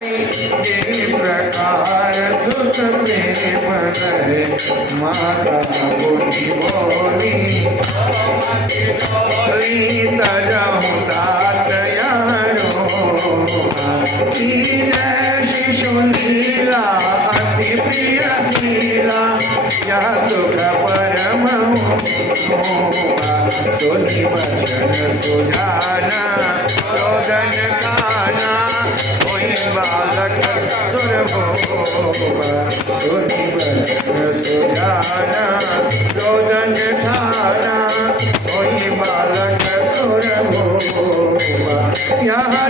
जे प्रकार सुत प्रेम रहे माता बोली बोली तरहु तात यारो शिशु लीला अति प्रिय शीला यह सुख परम सुनि वचन सुजाना रोदन काना बालक सुर सुनि वचन सुजाना रोदन खाना कोई बालक सुर यहाँ